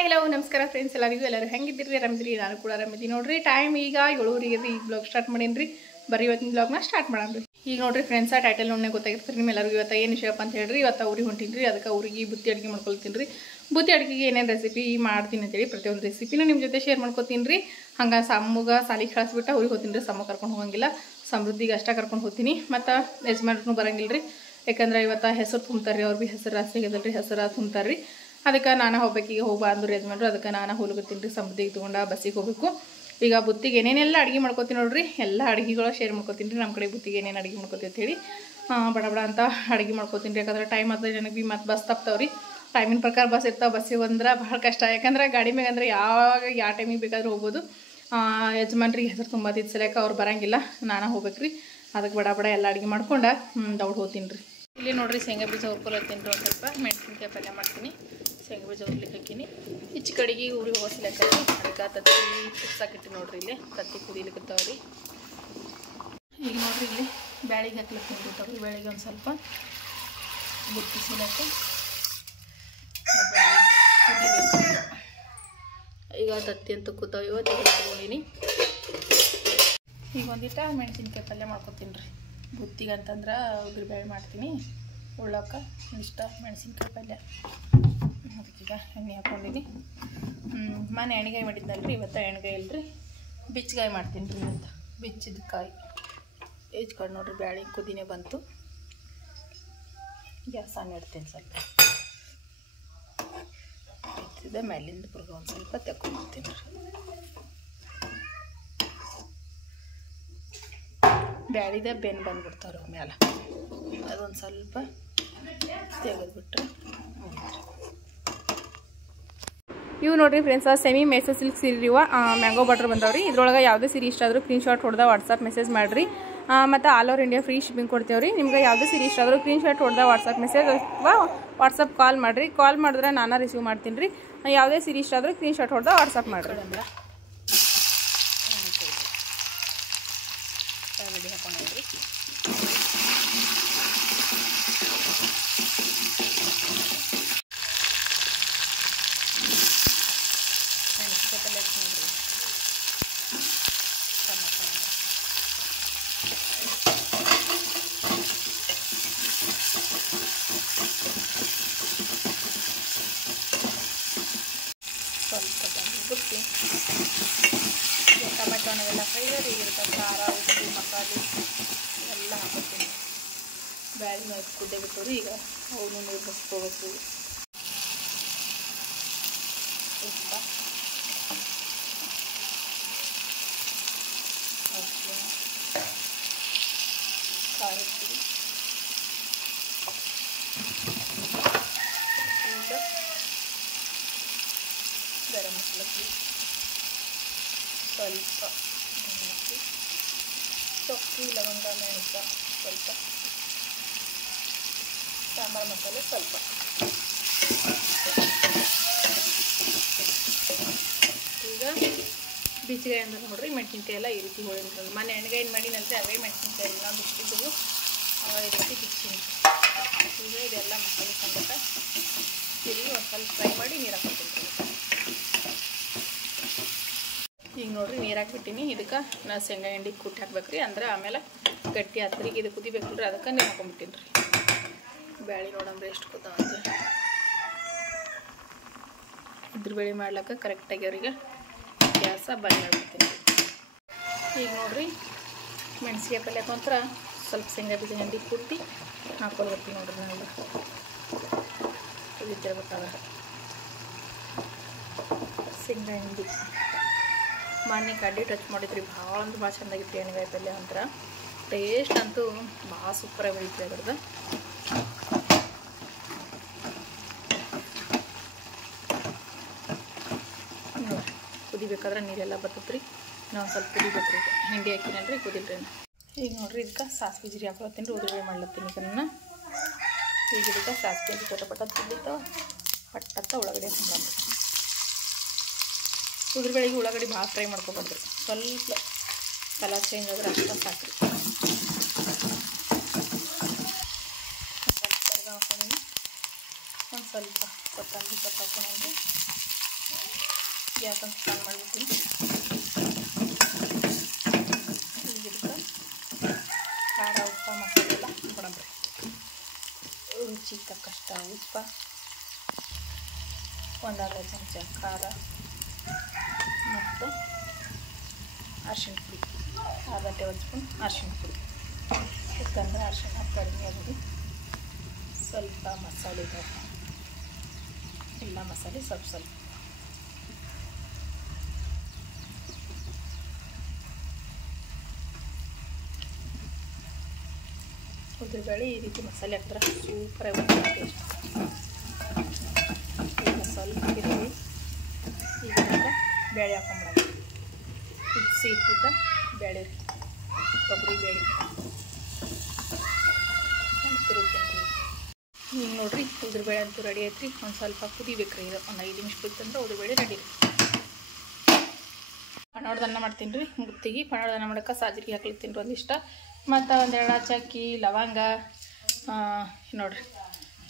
Hi hello ನಮಸ್ಕಾರ friends ಎಲ್ಲರೂ ಹೆಂಗಿದ್ದೀರಿ ಆರಾಮಿದ್ರಿ ನಾನು ಕೂಡ ಆರಾಮಿದ್ದೀನಿ ನೋಡ್ರಿ ಟೈಮ್ ಈಗ 7:00 ಈಗ ಬ್ಲಾಗ್ ಸ್ಟಾರ್ಟ್ ಮಾಡೀನಿ ಬರೀ ಇವತ್ತಿನ ಬ್ಲಾಗ್ನ ಸ್ಟಾರ್ಟ್ ಮಾಡೋಣ ಈಗ ನೋಡ್ರಿ ಫ್ರೆಂಡ್ಸ್ ಟೈಟಲ್ ನೋಡನೆ ಗೊತ್ತಾಗಿರ್ತೀರಿ ನಿಮ್ಮೆಲ್ಲರಿಗೂ ಇವತ್ತು ಏನು ವಿಷಯಪ್ಪ ಅಂತ ಹೇಳ್ರಿ ಇವತ್ತು ಊರಿಗೆ ಹೊಂಟೀನಿ ಅದಕ್ಕೆ ಊರಿಗೆ ಬುತ್ತಿ ಅಡುಗೆ ಮಾಡ್ಕೊಳ್ತೀನಿ ಬುತ್ತಿ ಅಡುಗೆಗೆ ಏನೇನು ರೆಸಿಪಿ ಮಾಡ್ತೀನಿ ಅಂತೇಳಿ ಪ್ರತಿಯೊಂದು ರೆಸಿಪಿನೂ ನಿಮ್ಮ ಜೊತೆ ಶೇರ್ ಮಾಡ್ಕೊತೀನಿ ಹಂಗೆ ಸಮ್ಮಗ ಸಾಲಿಗೆ ಕಳಿಸ್ಬಿಟ್ಟು ಊರಿಗೆ ಹೋಗ್ತೀನಿ ಸಮ್ಮ ಕರ್ಕೊಂಡು ಹೋಗಂಗಿಲ್ಲ ಸಮೃದ್ಧಿಗೆ ಅಷ್ಟೇ ಕರ್ಕೊಂಡು ಹೋಗ್ತೀನಿ ಮತ್ತು ಯಜಮಾನ್ರೂ ಬರೋಂಗಿಲ್ಲ ರೀ ಯಾಕಂದ್ರೆ ಇವತ್ತು ಹೆಸರು ತುಂಬ್ತಾರೆ ಅವ್ರು ಭೀ ಹೆಸರು ರಾತ್ರಿ ಆಗದಲ್ರಿ ಹೆಸರು ತುಂಬ್ತಾರೆ ಅದಕ್ಕೆ ನಾನು ಹೋಗ್ಬೇಕೀಗ ಹೋಗಿ ಅಂದ್ರು ಯಜಮಾನ್ರು ಅದಕ್ಕೆ ನಾನು ಹೋಗ್ತೀನಿ ಸಮೃದ್ಧಿಗೆ ತೊಗೊಂಡು ಬಸ್ಸಿಗೆ ಹೋಗಬೇಕು ಈಗ ಬುತ್ತಿಗೆ ಏನೇನೆಲ್ಲ ಅಡುಗೆ ಮಾಡ್ಕೊತೀನಿ ನೋಡ್ರಿ ಎಲ್ಲ ಅಡುಗೆಗಳು ಶೇರ್ ಮಾಡ್ಕೊತೀನಿ ನಮ್ಮ ಕಡೆ ಬುತ್ತಿಗೆ ಏನೇನು ಅಡುಗೆ ಮಾಡ್ಕೊತೀವಿ ಅಂತ ಹೇಳಿ ಬಡ ಬಡ ಅಂತ ಅಡುಗೆ ಮಾಡ್ಕೊತೀನಿ ಯಾಕಂದ್ರೆ ಟೈಮ್ ಆಗ್ತದೆ ನನಗೆ ಭೀ ಮತ್ತು ಬಸ್ ತಪ್ತಾವ್ರಿ ಟೈಮಿನ ಪ್ರಕಾರ ಬಸ್ ಇರ್ತಾವೆ ಬಸ್ಸಿಗೆ ಬಂದ್ರೆ ಭಾಳ ಕಷ್ಟ ಯಾಕಂದ್ರೆ ಗಾಡಿ ಮ್ಯಾಗ ಅಂದ್ರೆ ಯಾವ ಟೈಮಿಗೆ ಬೇಕಾದ್ರೂ ಹೋಗ್ಬೋದು ಯಜಮಾನ್ರಿಗೆ ಹೆಸರು ತುಂಬದಿದ್ದು ಸಲಕ್ಕೆ ಅವ್ರು ಬರೋಂಗಿಲ್ಲ ನಾನು ಹೋಗ್ಬೇಕ್ರಿ ಅದಕ್ಕೆ ಬಡ ಬಡ ಎಲ್ಲ ಅಡುಗೆ ಮಾಡ್ಕೊಂಡು ದೌಡ್ ಹೋಗ್ತೀನಿ ರೀ ಇಲ್ಲಿ ನೋಡ್ರಿ ಶೇಂಗಾ ಬೀಜ ಹುರ್ಕೊಳತ್ತೀನಿ ಒಂದು ಸ್ವಲ್ಪ ಮೆಣಸಿನ್ಕಾಯಿ ಪಲ್ಯ ಮಾಡ್ತೀನಿ ಶೇಂಗಾ ಬೀಜ ಹುರ್ಲಿಕ್ಕೆ ಹಾಕಿನಿ ಈಚೆ ಕಡೆಗೆ ಊರಿಗೆ ಹೋಗ್ಸ್ಲಿಕ್ಕೆ ಅದಕ್ಕೆ ತತ್ತಿ ಕುದಿಸಾಕಿಟ್ಟು ನೋಡ್ರಿ ಇಲ್ಲಿ ತತ್ತಿ ಕುದಿಲಿಕ್ಕತ್ತವ್ರಿ ಈಗ ನೋಡ್ರಿ ಇಲ್ಲಿ ಬ್ಯಾಳಿಗೆ ಹಾಕ್ಲಿಕ್ಕೆ ತೊಗರಿ ಬ್ಯಾಳಿಗೆ ಒಂದು ಸ್ವಲ್ಪ ಬುತ್ತಿಸಿಲಕ್ಕೆ ಈಗ ತತ್ತಿ ಅಂತ ಕೂತಾವ ಇವತ್ತು ತಗೊಂಡಿನಿ ಈಗ ಒಂದಿಟ್ಟು ಮೆಣಸಿನ್ಕಾಯಿ ಪಲ್ಯ ಮಾಡ್ಕೊತೀನಿ ರೀ ಬುತ್ತಿಗೆ ಅಂತಂದ್ರೆ ಉದ್ರ ಬೇಳೆ ಮಾಡ್ತೀನಿ ಉಳ್ಳಾಕ ಇಷ್ಟ ಮೆಣಸಿನ್ಕಾಯಿ ಪಲ್ಯ ಅದಕ್ಕೀಗ ಎಣ್ಣೆ ಹಾಕ್ಕೊಂಡಿನಿ ಮನೆ ಎಣ್ಣೆಗಾಯಿ ಮಾಡಿದ್ನಲ್ರಿ ಇವತ್ತು ಎಣ್ಣೆಗಾಯಿ ಇಲ್ರಿ ಬಿಚ್ಚಗಾಯಿ ಮಾಡ್ತೀನಿ ರೀ ಇವತ್ತು ಬಿಚ್ಚಿದ ಕಾಯಿ ಕಡೆ ನೋಡ್ರಿ ಬ್ಯಾಳೆ ಕುದಿನೇ ಬಂತು ಗ್ಯಾಸ್ ಆನ್ ಇಡ್ತೀನಿ ಸ್ವಲ್ಪ ಬಿಚ್ಚಿದ ಮೇಲಿಂದ ಬುರ್ಗ ಒಂದು ಸ್ವಲ್ಪ ತೆಕ್ಕೊಂಡ್ಬಿಡ್ತೀನಿ ರೀ ಬ್ಯಾಳಿದ ಬೆನ್ನು ಬಂದ್ಬಿಡ್ತಾವ್ರಿ ಮ್ಯಾಲೆ ಅದೊಂದು ಸ್ವಲ್ಪ ತೆಗೆದ್ಬಿಟ್ರೆ ಇವು ನೋಡ್ರಿ ಫ್ರೆಂಡ್ಸ್ ಸೆಮಿ ಮೆಸೇಜ್ ಸಿಲ್ಕ್ ಸೀರೆ ಇವ ಮ್ಯಾಂಗೋ ಬಟರ್ ಬಂದವ್ರಿ ಇದ್ರೊಳಗೆ ಯಾವುದೇ ಸೀರೆ ಇಷ್ಟ ಆದರೂ ಸ್ಕ್ರೀನ್ ಶಾಟ್ ಹೊಡೆದ ವಾಟ್ಸಪ್ ಮೆಸೇಜ್ ಮಾಡಿರಿ ಮತ್ತು all over India free shipping ಕೊಡ್ತೇವೆ ರೀ ನಿಮ್ಗೆ ಯಾವುದೇ ಸೀರೆ ಇಷ್ಟ ಆದರೂ ಸ್ಕ್ರೀನ್ ಶಾಟ್ ಹೊಡೆದ ವಾಟ್ಸಪ್ ಮೆಸೇಜ್ ಅಥವಾ ವಾಟ್ಸಪ್ ಕಾಲ್ ಮಾಡಿರಿ ಕಾಲ್ ಮಾಡಿದ್ರೆ ನಾನು ರಿಸೀವ್ ಮಾಡ್ತೀನಿ ರೀ ಯಾವುದೇ ಸೀರೆ ಇಷ್ಟ ಆದರೂ ಸ್ಕ್ರೀನ್ ಶಾಟ್ ಹೊಡೆದ ವಾಟ್ಸಪ್ ಮಾಡಿರಿ ಅಂದ್ರೆ ಹಾಕೊಂಡ್ರಿ ಸ್ವಲ್ಪ ಬಿಟ್ಟು ಟೊಮೆಟೊ ಹಣ್ಣೆಲ್ಲ ಫ್ರೈದರ್ ಇರುತ್ತೆ ಖಾರ ಉಪ್ಪು ಮಸಾಲೆ ಎಲ್ಲ ಹಾಕೋತೀನಿ ಬ್ಯಾಳಿ ಮೇಲೆ ಕುದ್ದೆ ಬಿಟ್ಟು ಈಗ ಅವನು ನೀರು ಬಸ್ಕೋಬೇಕು ಉಪ್ಪ ಖಾರದ ಪುಡಿ ಈಗ ಗರಂ ಮಸಾಲ ಪುಡಿ ಸ್ವಲ್ಪ ಹಾಕಿ ಚೊಕ್ಕಿ ಲವಂಗ ಮೆಣಸ ಸ್ವಲ್ಪ ಸಾಂಬಾರು ಮಸಾಲೆ ಸ್ವಲ್ಪ ಈಗ ಬೀಚಗಾಯಿ ಅಂದ್ರೆ ನೋಡ್ರಿ ಮೆಣಸಿನ್ಕಾಯಿ ಎಲ್ಲ ಈ ರೀತಿ ಹೋಳಿಗೆ ಮನೆ ಎಣ್ಣೆಗಾಯಿ ಮಾಡಿನಂತೆ ಅವೇ ಮೆಣಸಿನ್ಕಾಯಿ ಎಲ್ಲ ಬಿಟ್ಟಿದ್ದವು ಈ ರೀತಿ ಬಿಚ್ಚಿನಿ ಈಗ ಇದೆಲ್ಲ ಮಸಾಲೆ ಸಂಗಟ ತಿರುಗಿ ಒಂದು ಸ್ವಲ್ಪ ಫ್ರೈ ಮಾಡಿ ನೀರು ಹಾಕ್ತೀನಿ ಈಗ ನೋಡ್ರಿ ನೀರು ಹಾಕ್ಬಿಟ್ಟಿನಿ ಇದಕ್ಕೆ ನಾನು ಶೇಂಗಾ ಹಿಂಡಿ ಕುಟ್ಟಿ ಹಾಕ್ಬೇಕ್ರಿ ಅಂದ್ರೆ ಆಮೇಲೆ ಗಟ್ಟಿ ಹತ್ತಿರಿಗೆ ಇದು ಕುದಿಬೇಕಲ್ರಿ ಅದಕ್ಕೆ ನೀರು ಹಾಕೊಂಡ್ಬಿಟ್ಟಿನಿ ರೀ ಬ್ಯಾಳಿ ನೋಡಂಬ್ರಿ ಎಷ್ಟು ಕೂತಾವಂತೆ ಇದ್ರ ಬೇಳೆ ಮಾಡ್ಲಿಕ್ಕೆ ಕರೆಕ್ಟಾಗಿ ಅವ್ರಿಗೆ ಗ್ಯಾಸ ಬಂದ್ ಮಾಡ್ಬಿಡ್ತೀನಿ ಈಗ ನೋಡ್ರಿ ಮೆಣಸಿಗೆ ಪಲ್ಯಕ್ಕಂತ್ರ ಸ್ವಲ್ಪ ಶೇಂಗಾ ಬೀಜ ಹಿಂಡಿ ಕುಟ್ಟಿ ಹಾಕೊಳ್ಬೇಕು ನೋಡ್ರಿ ನಾನೆಲ್ಲ ಕುದಿತಿರ್ಬೇಕಾದ್ರೆ ಶೇಂಗಾ ಹಿಂಡಿ ಮೊನ್ನೆ ಕಡ್ಡಿ ಟಚ್ ಮಾಡಿದ್ರಿ ಭಾಳ ಅಂದ್ರೆ ಭಾಳ ಚೆಂದಾಗಿತ್ತು ಎಣ್ಣೆಗಾಯಿ ಪಲ್ಯ ಅಂತರ ಟೇಸ್ಟ್ ಅಂತೂ ಭಾಳ ಸೂಪರಾಗಿ ಬೆಳಿತೀವಿ ಅದ್ರದ್ದು ನೋಡಿರಿ ಕುದಿಬೇಕಾದ್ರೆ ನೀರೆಲ್ಲ ಬರ್ತೈತ್ರಿ ಇನ್ನೊಂದು ಸ್ವಲ್ಪ ಕುದಿಬೇಕು ರೀ ಹಿಂಡಿ ಹಾಕಿನಲ್ರಿ ಕುದಿಲ್ರಿ ಈಗ ನೋಡ್ರಿ ಇದಕ್ಕೆ ಸಾಸಿವೆ ಜೀರಿ ಹಾಕೊಳ್ತೀನಿ ರೀ ಉದುರುಬೇಳೆ ಮಾಡ್ಲತ್ತೀನಿ ಈಗ ನನ್ನ ಈಗ ಇದಕ್ಕೆ ಸಾಸಿವೆ ಪಟ ಪಟ ಕುದಿತಾವ ಪಟ್ಟತ್ತ ಒಳಗಡೆ ಹಾಕೊಂಡು ಉದುರುಬೇಳೆಗೆ ಉಳ್ಳಾಗಡ್ಡಿ ಭಾಳ ಫ್ರೈ ಮಾಡ್ಕೊಬಾರ್ದು ಸ್ವಲ್ಪ ಕಲರ್ ಚೇಂಜ್ ಆದ್ರೆ ಅಷ್ಟ ಸಾಕ್ರಿ ಸ್ವಲ್ಪ ಹಾಕೊಂಡು ಸ್ವಲ್ಪ ಕೊತ್ತಂಬರಿ ಸೊಪ್ಪು ಹಾಕೊಂಡು ಗ್ಯಾಸ್ ಅಂತ ಸ್ಟಾರ್ಟ್ ಮಾಡಿಬಿಡ್ತೀನಿ. ಈಗ ಇದಕ್ಕೆ ಖಾರ ಉಪ್ಪು ಮಸಾಲೆ ಎಲ್ಲ ಕೊಡಂಬ್ರಿ. ರುಚಿಗೆ ತಕ್ಕಷ್ಟ ಉಪ್ಪು, 1 ಚಮಚ ಖಾರ ಮತ್ತು ಅರಿಶಿಣ ಪುಡಿ, ಅರ್ಧ ಟೇಬಲ್ ಸ್ಪೂನ್ ಅರಿಶಿಣ ಪುಡಿ. ಯಾಕಂದರೆ ಅರಿಶಿಣ ಕಡಿಮೆ ಆಗೋದು. ಸ್ವಲ್ಪ ಮಸಾಲೆ ಇದಾವೆ, ಎಲ್ಲ ಮಸಾಲೆ ಸ್ವಲ್ಪ ಸ್ವಲ್ಪ. ಉದ್ದಿನಬೇಳೆ ಈ ರೀತಿ ಮಸಾಲೆ ಹಾಕಿದ್ರೆ ಸೂಪರಾಗಿ ಬರ್ತದೆ ಟೇಸ್ಟ್. ಈಗ ಸ್ವಲ್ಪ ತಿರುಗಿ ಈಗ ಬೇಳೆ ಹಾಕೊಂಡ್ಬಿಡೋದು. ಕುದಿಸಿ ಇಟ್ಟಿದ್ದ ಬೇಳೆ, ತೊಗರಿ ಬೇಳೆ ತಿರುಗ್ತೀನಿ. ಈಗ ನೋಡಿರಿ ಉದ್ದಿನಬೇಳೆ ಅಂತೂ ರೆಡಿ ಐತ್ರಿ. ಒಂದು ಸ್ವಲ್ಪ ಕುದಿಬೇಕ್ರಿ. ಇದು ಒಂದು 5 ನಿಮಿಷ ಬಿತ್ತಂದ್ರೆ ಉದ್ದಿನಬೇಳೆ ರೆಡಿ ರೀ. ಪಣೋಡ್ದು ಅನ್ನ ಮಾಡ್ತೀನಿ ರೀ. ಗುತ್ತಿಗೆ ಪಣೋಡ್ದು ಅನ್ನ ಮಾಡೋಕೆ ಸಾಜರಿಗೆ ಹಾಕ್ಲಿತ್ತೀನಿ ರೀ ಒಂದಿಷ್ಟ. ಮತ್ತು ಒಂದೆರಡು ಚಕ್ಕಿ ಲವಂಗ ನೋಡಿರಿ,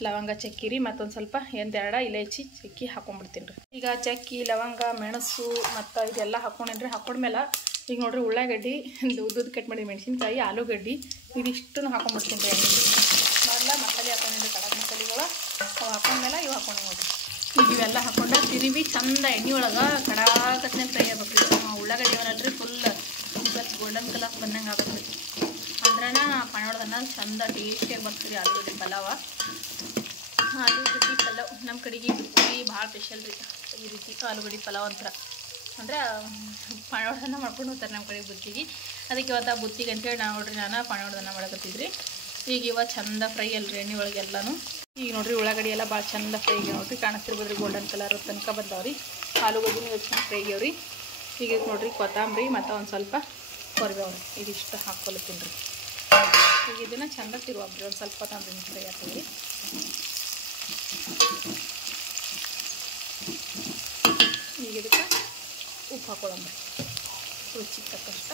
ಲವಂಗ ಚಕ್ಕಿ ರೀ. ಮತ್ತೊಂದು ಸ್ವಲ್ಪ ಒಂದೆರಡು ಇಲೈಚಿ ಚಕ್ಕಿ ಹಾಕೊಂಡ್ಬಿಡ್ತೀನಿ ರೀ. ಈಗ ಚಕ್ಕಿ ಲವಂಗ ಮೆಣಸು ಮತ್ತು ಇದೆಲ್ಲ ಹಾಕೊಂಡೇನಿ ರೀ. ಹಾಕೊಂಡ್ಮೇಲೆ ಈಗ ನೋಡಿರಿ ಉಳ್ಳಾಗಡ್ಡಿ, ಉದ್ದುದ್ದು ಕಟ್ ಮಾಡಿ ಮೆಣಸಿನ್ಕಾಯಿ, ಆಲೂಗಡ್ಡಿ ಇದಿಷ್ಟು ಹಾಕೊಂಡ್ಬಿಡ್ತೀನಿ ರೀ. ಮೊದಲ ಮಸಾಲೆ ಹಾಕೊಂಡ್ರಿ, ಕಡಕ್ ಮಸಾಲೆಗಳು ಅವು ಹಾಕೊಂಡ್ಮೇಲೆ ಇವು ಹಾಕೊಂಡು ನೋಡಿರಿ. ಈಗ ಇವೆಲ್ಲ ಹಾಕೊಂಡ್ರೆ ತಿರುವಿ ಚಂದ ಎಣ್ಣೆ ಒಳಗೆ ಕಡಾಕತ್ನೆ ಫ್ರೈ ಆಗ್ಬೇಕು ರೀ. ಉಳ್ಳಾಗಡ್ಡಿ ಅವನಲ್ರಿ ಫುಲ್ ಸ್ವಚ್ಛ ಗೋಲ್ಡನ್ ಕಲರ್ ಬಂದಂಗೆ ಆಗತ್ತೆ ರೀ. ಅಂದ್ರೆ ಪಣೋಡ್ದನ್ನ ಚಂದ ಟೇಸ್ಟಿಯಾಗಿ ಬರ್ತೀರಿ. ಆಲೂಗಡ್ಡೆ ಪಲಾವ, ಆಲೂಗಡ್ಡೆ ಪಲಾವ್ ನಮ್ಮ ಕಡೆಗೆ ಬುತ್ತಿ ಭಾಳ ಸ್ಪೆಷಲ್ ರೀ. ಈ ರೀತಿ ಆಲೂಗಡ್ಡೆ ಪಲಾವ್ ಅಂತರ ಅಂದ್ರೆ ಪಣೋಡ್ದನ್ನ ಮಾಡ್ಕೊಂಡು ಹೋಗ್ತಾರೆ ನಮ್ಮ ಕಡೆ ಬುತ್ತಿಗೆ. ಅದಕ್ಕೆ ಇವತ್ತು ಆ ಬುತ್ತಿಗೆ ಅಂತೇಳಿ ನೋಡ್ರಿ ನಾನು ಪಣೋಡ್ದನ್ನ ಮಾಡಕತ್ತಿದ್ರಿ. ಈಗ ಇವತ್ತು ಚಂದ ಫ್ರೈ ಅಲ್ರಿ ಎಣ್ಣೆ ಒಳಗೆ ಎಲ್ಲನೂ. ಈಗ ನೋಡಿರಿ ಉಳ್ಳಾಗಡ್ಡಿ ಎಲ್ಲ ಭಾಳ ಚಂದ ಫ್ರೈ ಆಗ್ಯಾವ ನೋಡಿರಿ. ಕಾಣಿಸ್ತಿರ್ಬೋದ್ರಿ ಗೋಲ್ಡನ್ ಕಲರ್ ತನಕ ಬಂದಾವ್ರಿ. ಆಲೂಗಡ್ಡಿನೂ ಹೆಚ್ಚಿನ ಫ್ರೈ ಆಗ್ಯಾವ್ರಿ. ಈಗ ನೋಡಿರಿ ಕೊತ್ತಂಬರಿ ಮತ್ತು ಒಂದು ಸ್ವಲ್ಪ ಕೊರಿಬೇವ್ರಿ ಇದಿಷ್ಟು ಹಾಕ್ಕೊಳ್ತೀನಿ ರೀ. ಈಗ ಇದನ್ನು ಚಂದ ತಿರುವಾಗ್ರಿ. ಒಂದು ಸ್ವಲ್ಪ ಕೊತ್ತಂಬರಿ ಫ್ರೈ ಹಾಕ್ತೀವಿ. ಈಗ ಇದಕ್ಕೆ ಉಪ್ಪು ಹಾಕೊಳ್ಳಂಬ್ರಿ. ರುಚಿಗೆ ತಕ್ಕಷ್ಟ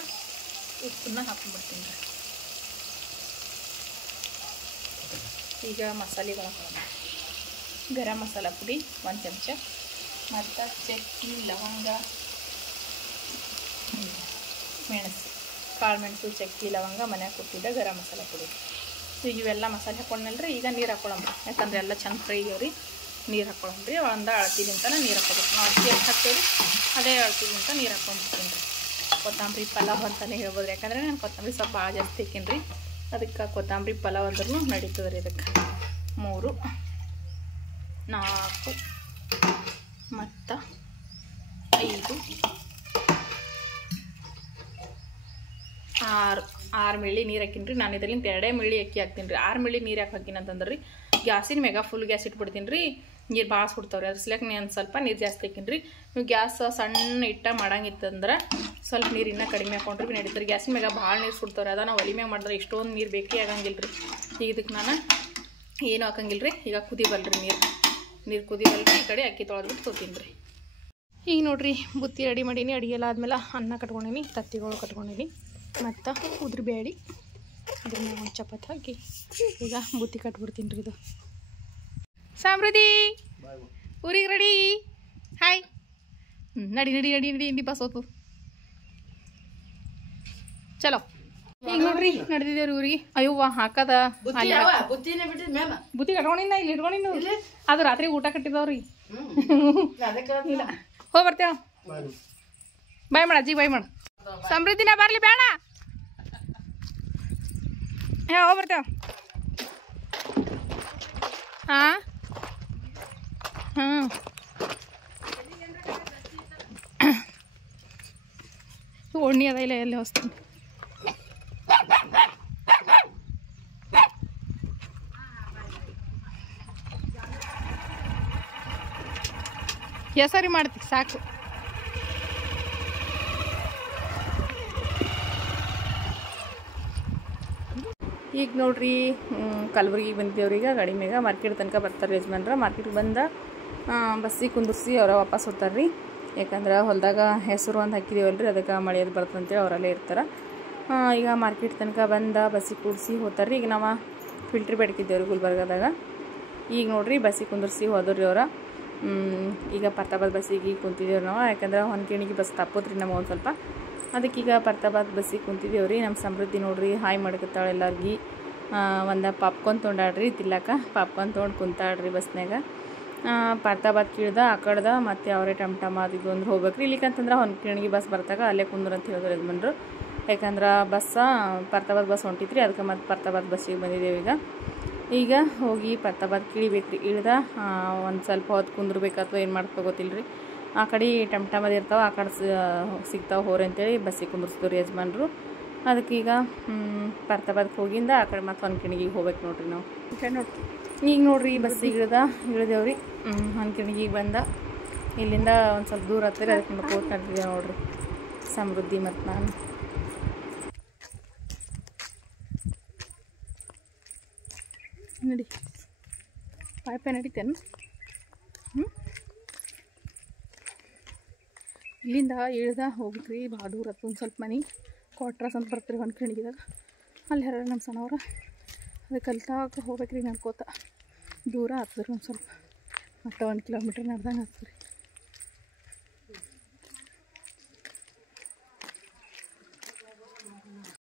ಉಪ್ಪನ್ನ ಹಾಕೊಂಡ್ಬಿಡ್ತೀನಿ ರೀ. ಈಗ ಮಸಾಲೆಗಳು ಹಾಕೋಣ. ಗರಂ ಮಸಾಲ ಪುಡಿ 1 ಚಮಚ ಮತ್ತು ಚಕ್ಕಿ ಲವಂಗ ಮೆಣಸು, ಕಾಳು ಮೆಣಸು ಚಕ್ಕಿ ಲವಂಗ ಮನ್ಯಾಗ ಕೊಟ್ಟಿದ್ದ ಗರಂ ಮಸಾಲ ಪುಡಿ. ಈಗ ಇವೆಲ್ಲ ಮಸಾಲೆ ಹಾಕೊಂಡ್ನಲ್ರಿ. ಈಗ ನೀರು ಹಾಕೊಳ್ಳಂಬ್ರಿ. ಯಾಕಂದ್ರೆ ಎಲ್ಲ ಚಂದ ಫ್ರೈ ಆಗ್ಯಾವ್ರಿ. ನೀರು ಹಾಕೊಳ್ಳಂಬ್ರಿ. ಒಂದು ಅಳತಿಲಿಂತ ನೀರು ಹಾಕೋಬೇಕು. ನಾವು ಅಕ್ಕಿ ಎಷ್ಟು ಹಾಕ್ತೇವೆ ಅದೇ ಅಳತಿಲಿಂತ ನೀರು ಹಾಕೊಂಡ್ಬಿಡ್ತೀನಿ ರೀ. ಕೊತ್ತಂಬರಿ ಪಲಾವ್ ಅಂತಲೇ ಹೇಳ್ಬೋದು. ಯಾಕಂದರೆ ನಾನು ಕೊತ್ತಂಬರಿ ಸ್ವಲ್ಪ ಭಾಳ ಜಾಸ್ತಿ ಹಾಕೀನಿ ರೀ. ಅದಕ್ಕೆ ಕೊತ್ತಂಬರಿ ಪಲಾವ್ ಅಂದ್ರೂ ನಡೀತದೆ ರೀ. ಇದಕ್ಕೆ 3 4 ಮತ್ತು 5 6 ಮಿಳ್ಳಿ ನೀರು ಹಾಕೀನಿ ರೀ. ನಾನು ಇದರಿಂದ 2 ಮಿಳ್ಳಿ ಅಕ್ಕಿ ಹಾಕ್ತೀನಿ ರೀ. 6 ಮಿಳ್ಳಿ ನೀರು ಯಾಕೆ ಹಾಕೀನಿ ಅಂತಂದ್ರೆ ರೀ, ಗ್ಯಾಸಿನ ಮೆಗಾ ಫುಲ್ ಗ್ಯಾಸ್ ಇಟ್ಬಿಡ್ತೀನಿ ರೀ. ನೀರು ಭಾಳ ಸುಡ್ತಾವ್ರಿ. ಅದ್ರ ಸಲಕ್ಕೆ ನಾನು ಸ್ವಲ್ಪ ನೀರು ಜಾಸ್ತಿ ಹಾಕೀನಿ ರೀ. ನೀವು ಗ್ಯಾಸ್ ಸಣ್ಣ ಇಟ್ಟ ಮಾಡಂಗಿತ್ತಂದ್ರೆ ಸ್ವಲ್ಪ ನೀರು ಇನ್ನೂ ಕಡಿಮೆ ಹಾಕೊಂಡ್ರಿ ನಡೀತಾರೆ. ಗ್ಯಾಸಿನ ಮ್ಯಾಗ ಭಾಳ ನೀರು ಸುಡ್ತಾವ್ರಿ. ಅದ ನಾವು ಒಲಿ ಮ್ಯಾಗ ಮಾಡಿದ್ರೆ ಇಷ್ಟೊಂದು ನೀರು ಬೇಕೇ ಆಗಂಗಿಲ್ಲ ರೀ. ಈಗ ಇದಕ್ಕೆ ನಾನು ಏನು ಹಾಕಂಗಿಲ್ಲ ರೀ. ಈಗ ಕುದಿಬಲ್ರಿ ನೀರು ಕುದಿಬಲ್ರಿ. ಈ ಕಡೆ ಅಕ್ಕಿ ತೊಳೆದ್ಬಿಟ್ಟು ತೊಗೊತೀನಿ ರೀ. ಈಗ ನೋಡಿರಿ ಬುತ್ತಿ ರೆಡಿ ಮಾಡೀನಿ. ಅಡುಗೆ ಎಲ್ಲ ಆದಮೇಲೆ ಅನ್ನ ಕಟ್ಕೊಂಡೀನಿ, ತತ್ತಿಗಳು ಕಟ್ಕೊಂಡೀನಿ ಮತ್ತು ಉದ್ರಬೇಳೆ ಅದ್ರ ಮ್ಯಾಗ ಒಂದು ಚಪಾತಿ ಹಾಕಿ ಈಗ ಬುತ್ತಿ ಕಟ್ಬಿಡ್ತೀನಿ ರೀ. ಇದು ಸಮೃದ್ಧಿ ಊರಿಗೆ ರೆಡಿ. ಹಾಯ್ ನಡಿ ನಡಿ ನಡಿ ನಡಿ ಇಂಡಿ ಬಸ್ ಹೋತು. ಚಲೋ ಈಗ ನೋಡ್ರಿ ನಡೆದಿದ್ದೇವ್ರಿ ಊರಿಗೆ. ಅಯ್ಯವ್ವ ಹಾಕದ ಬುತ್ತಿ ಕಟ್ಕೊಂಡಿನ ಇಲ್ಲಿ ಇಟ್ಕೊಂಡಿನ. ಅದು ರಾತ್ರಿ ಊಟ ಕಟ್ಟಿದವ್ರಿ. ಇಲ್ಲ ಹೋಗಿ ಬರ್ತೇವ. ಬಾಯ್ ಮಾಡ ಅಜ್ಜಿ, ಬಾಯ್ ಮಾಡ. ಸಮೃದ್ಧಿನ ಬರ್ಲಿ ಬೇಡ. ಹೋಗಿ ಬರ್ತೇವ. ಹಾಂ ಹಾಂ ಓಣಿ ಅದ ಇಲ್ಲ ಎಲ್ಲಿ ಹೊಸ್ತೀನಿ. ಹೆಸರಿ ಮಾಡ್ತಿ ಸಾಕು. ಈಗ ನೋಡ್ರಿ ಕಲಬುರ್ಗಿಗೆ ಬಂದಿದ್ದೇವ್ರಿ. ಈಗ ಗಾಡಿ ಮ್ಯಾಗ ಮಾರ್ಕೆಟ್ ತನಕ ಬರ್ತಾರೆ ಯಜಮಾನ್ರ. ಮಾರ್ಕೆಟ್ಗೆ ಬಂದ ಬಸ್ಸಿಗೆ ಕುಂದಿರ್ಸಿ ಅವರ ವಾಪಸ್ ಹೋಗ್ತಾರೆ ರೀ. ಯಾಕಂದ್ರೆ ಹೊಲದಾಗ ಹೆಸರು ಅಂತ ಹಾಕಿದೇವಲ್ರಿ, ಅದಕ್ಕೆ ಮಳೆಯದು ಬರ್ತಂತೇಳಿ ಅವರಲ್ಲೇ ಇರ್ತಾರೆ. ಈಗ ಮಾರ್ಕೆಟ್ ತನಕ ಬಂದ ಬಸ್ಸಿಗೆ ಕೂಡಿಸಿ ಹೋಗ್ತಾರೆ ರೀ. ಈಗ ನಾವು ಫಿಲ್ಟ್ರಿ ಬೇಡ್ಕಿದ್ದೇವ್ರಿ ಗುಲ್ಬರ್ಗದಾಗ. ಈಗ ನೋಡ್ರಿ ಬಸ್ಸಿಗೆ ಕುಂದಿರ್ಸಿ ಹೋದ್ರಿ ಅವ್ರ. ಈಗ ಪರ್ತಾಬಾದ್ ಬಸ್ಸಿಗೆ ಕುಂತಿದ್ದೇವೆ ನಾವು, ಯಾಕಂದ್ರೆ ಹೊನ್ಕಿಣಿಗೆ ಬಸ್ ತಪ್ಪೋದ್ರಿ ನಮಗೆ ಒಂದು ಸ್ವಲ್ಪ. ಅದಕ್ಕೀಗ ಪರ್ತಾಬಾದ್ ಬಸ್ಸಿಗೆ ಕುಂತಿದ್ದೇವೆ ರೀ. ನಮ್ಮ ಸಮೃದ್ಧಿ ನೋಡ್ರಿ ಹಾಯ್ ಮಾಡ್ಕೊತಾಳೆ ಎಲ್ಲರಿಗೆ. ಒಂದು ಪಾಪ್ಕಾರ್ನ್ ತೊಗೊಂಡಾಡ್ರಿ ತಿಲ್ಲಕ್ಕ, ಪಾಪ್ಕಾರ್ನ್ ತೊಗೊಂಡು ಕುಂತಾಡ್ರಿ ಬಸ್ನಾಗ. ಪರ್ತಾಬಾದ್ ಕೀಳ್ದ ಆ ಕಡ್ದ ಮತ್ತು ಅವರೇ ಟಮ್ ಅದು ಅಂದ್ರೆ ಹೋಗ್ಬೇಕ್ರಿ. ಇಲ್ಲಿಕಂತಂದ್ರೆ ಹೊನ್ಕಿಣಿಗೆ ಬಸ್ ಬರ್ತಾಗ ಅಲ್ಲೇ ಕುಂದ್ರ ಅಂತ ಹೇಳಿದ್ರು ಯಜಮಾನ್ರು. ಯಾಕಂದ್ರೆ ಪರ್ತಾಬಾದ್ ಬಸ್ ಹೊಂಟಿತ್ರಿ, ಅದಕ್ಕೆ ಮತ್ತು ಪರ್ತಾಬಾದ್ ಬಸ್ಸಿಗೆ ಬಂದಿದ್ದೇವೆ. ಈಗ ಹೋಗಿ ಪರ್ತಾಬಾದ್ ಕೀಳಿಬೇಕ್ರಿ. ಇಳ್ದ ಒಂದು ಸ್ವಲ್ಪ ಹೊತ್ತು ಕುಂದ್ರಬೇಕು ಅಥವಾ ಏನು ಮಾಡ್ಕೊ ಗೊತ್ತಿಲ್ಲ ರೀ. ಆ ಕಡೆ ಟಮ್ ಇರ್ತಾವೆ, ಆ ಕಡೆ ಸಿಗ್ತಾವೆ ಹೋರಿ ಅಂತೇಳಿ ಬಸ್ಸಿಗೆ ಕುಂದ್ರಿಸಿದ್ರು ರೀ ಯಜಮಾನ್ರು. ಅದಕ್ಕೀಗ ಪರ್ತಾಬಾದ್ಗೆ ಹೋಗಿಂದ ಆ ಕಡೆ ಮತ್ತು ಹೊನ್ಕಿಣಿಗೆ ಹೋಗ್ಬೇಕು ನೋಡ್ರಿ ನಾವು. ಈಗ ನೋಡ್ರಿ ಬಸ್ಸಿಗೆ ಇಳಿದೇವ್ರಿ. ಹೊನ್ಕಿಣಿಗೆ ಬಂದ ಇಲ್ಲಿಂದ ಒಂದು ಸ್ವಲ್ಪ ದೂರ ಹತ್ತಿರ, ಅದಕ್ಕೆ ನೋಡ್ಕೋತ ನಡ್ತಿದ್ದೇವೆ ನೋಡ್ರಿ ಸಮೃದ್ಧಿ ಮತ್ತು ನಾನು. ನಡಿ ಪಾಯ್ಪ ನಡೀತೇನು. ಇಲ್ಲಿಂದ ಇಳ್ದ ಹೋಗ್ಬೇಕ್ರಿ, ಭಾಳ ದೂರ ಹತ್ತು. ಒಂದು ಸ್ವಲ್ಪ ಮನೆ ಕ್ವಾಟ್ರಸ್ ಅಂತ ಬರ್ತೀರಿ ಹೊನ್ಕಿಣಿಗಿದಾಗ, ಅಲ್ಲಿ ಯಾರು ನಮ್ಮ ಸಣ್ಣವ್ರ. ಅದಕ್ಕೆ ಕಲ್ತಾಗ ಹೋಗ್ಬೇಕ್ರಿ ನಡ್ಕೋತ. ದೂರ ಆಗ್ತದ್ರಿ ಒಂದು ಸ್ವಲ್ಪ, ಮತ್ತು 1 ಕಿಲೋಮೀಟ್ರ್ ನಡ್ದಂಗೆ ಆಗ್ತದೆ ರೀ.